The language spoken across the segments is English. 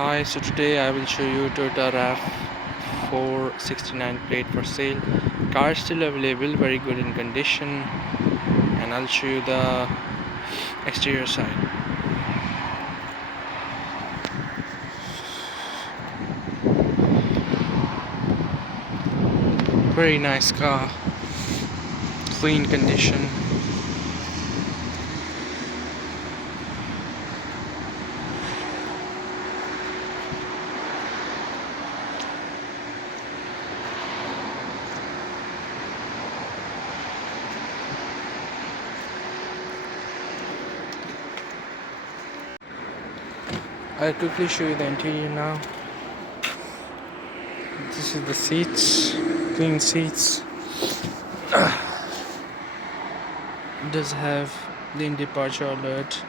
Hi, so today I will show you Toyota RAV4 69 plate for sale. Car is still available, very good in condition, and I'll show you the exterior side. Very nice car, clean condition. I'll quickly show you the interior now. This is the seats, clean seats. It does have lane departure alert,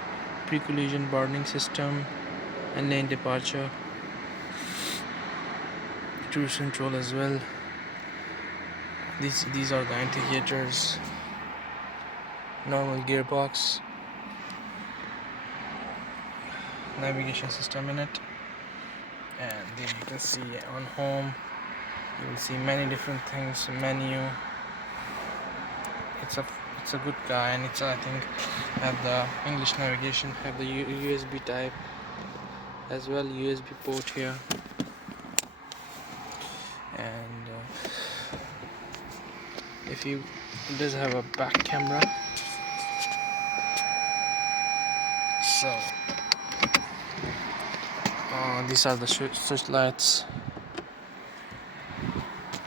pre-collision warning system, and lane departure, cruise control as well. These are the indicators, normal gearbox, navigation system in it, and then you can see on home you will see many different things, menu. It's a good car, and it's, I think, have the English navigation, have the USB type as well, USB port here, and it does have a back camera. So these are the switch lights.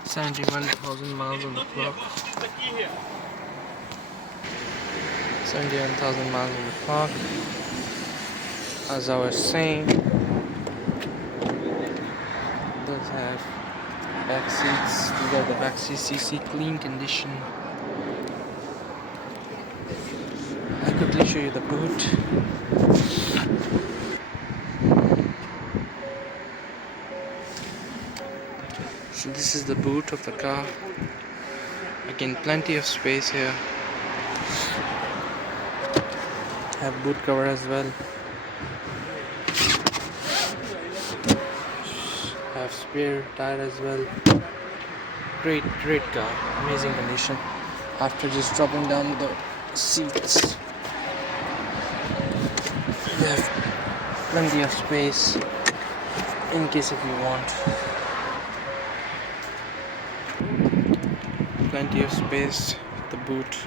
71,000 miles on the clock. 71,000 miles on the clock. As I was saying, it does have back seats. These are the back seats. CC clean condition. I'll quickly show you the boot. So this is the boot of the car. Again, plenty of space here. Have boot cover as well. Have spare tire as well. Great car, amazing condition. After just dropping down the seats, you have plenty of space in case if you want. Plenty of space, the boot.